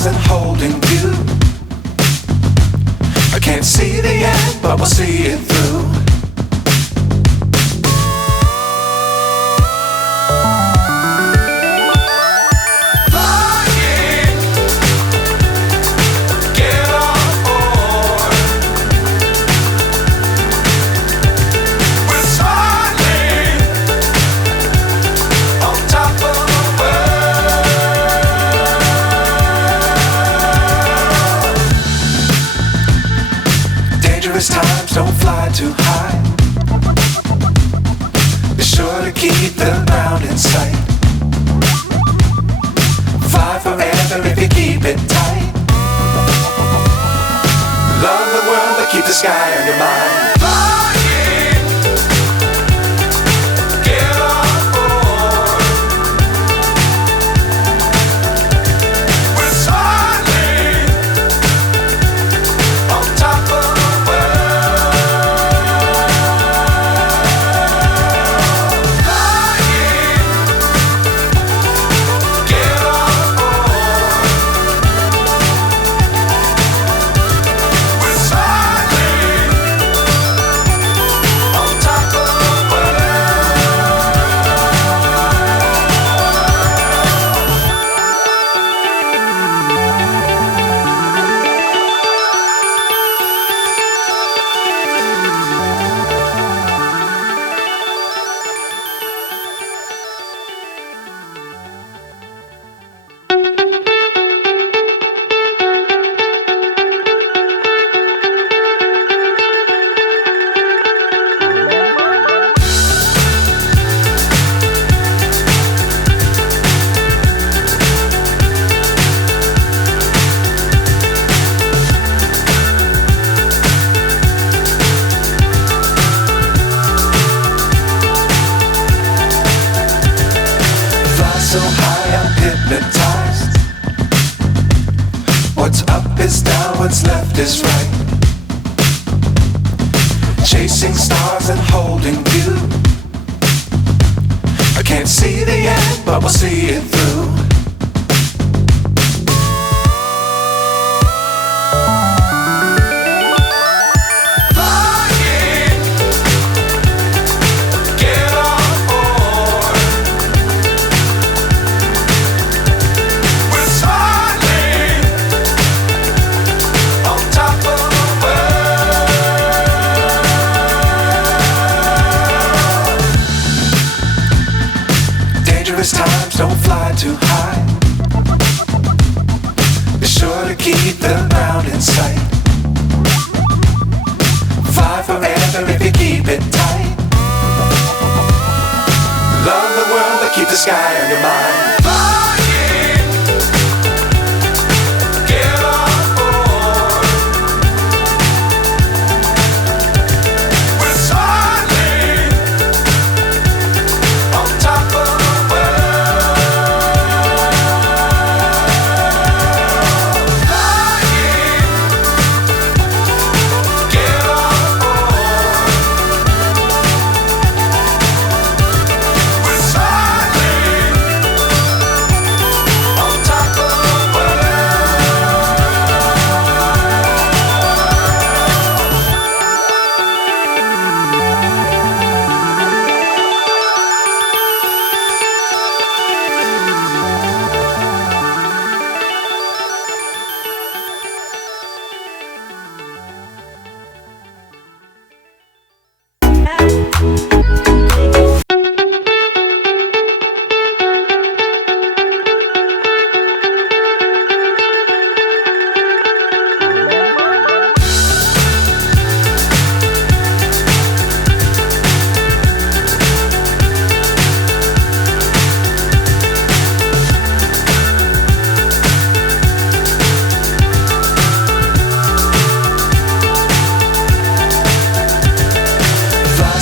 stars and holding you. I can't see the end, but we'll see it through. Times don't fly too high. Be sure to keep the ground in sight. Fly forever if you keep it tight. Love the world but keep the sky on your mind. So high I'm hypnotized. What's up is down, what's left is right. Chasing stars and holding you. I can't see the end, but we'll see it through. Times don't fly too high. Be sure to keep the ground in sight. Fly forever if you keep it tight. Love the world but keep the sky on your mind.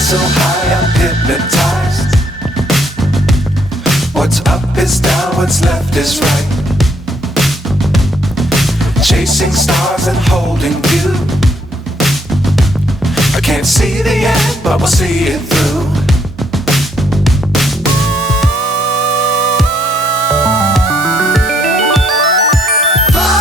So high I'm hypnotized. What's up is down, what's left is right. Chasing stars and holding you. I can't see the end, but we'll see it through. Fly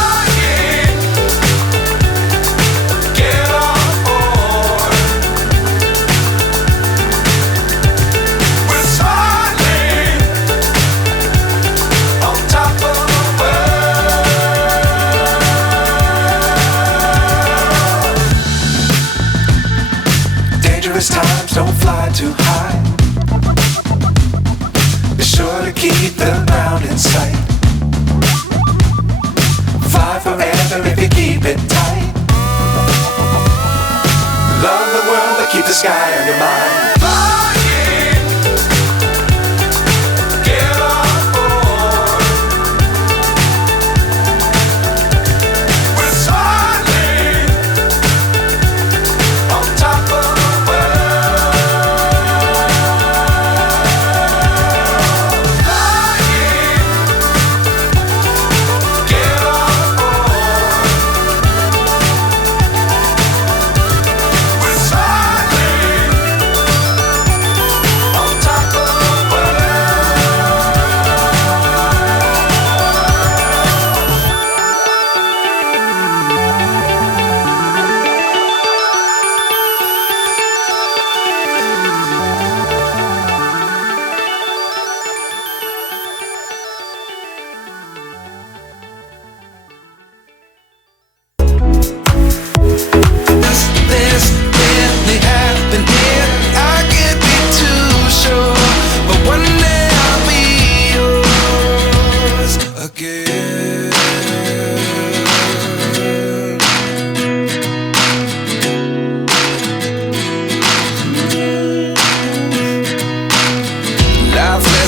fly too high. Be sure to keep the ground in sight. Fly forever if you keep it tight. Love the world but keep the sky on your mind.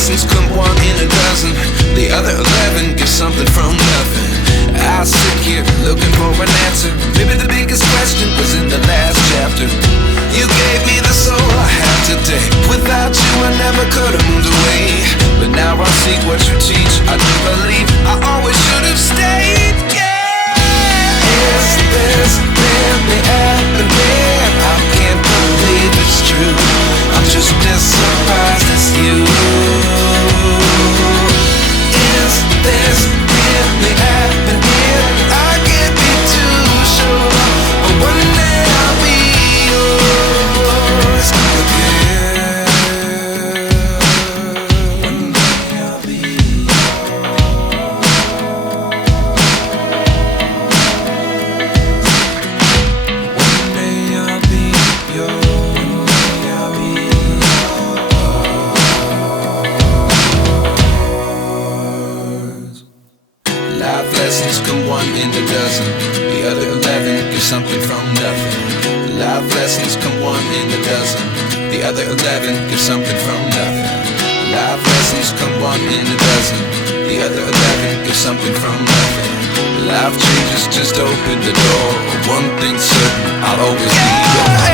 Come one in a dozen, the other 11 get something from nothing. I sit here looking for an answer. Maybe the biggest question was in the last chapter. You gave me the soul I have today. Without you I never could have moved away. But now I see what you teach. I do believe I always should have stayed. Yeah. Is this really happening? I can't believe it's true. I'm just as surprised as you. Is this really happening? I can't be too sure, but one day I'll be yours again. One day I'll be yours. One day I'll be yours. Life lessons come one in a dozen, the other 11 get something from nothing. Life lessons come one in a dozen, the other 11 get something from nothing. Life lessons come one in a dozen, the other 11 get something from nothing. Life changes just open the door. One thing's certain, I'll always be yours.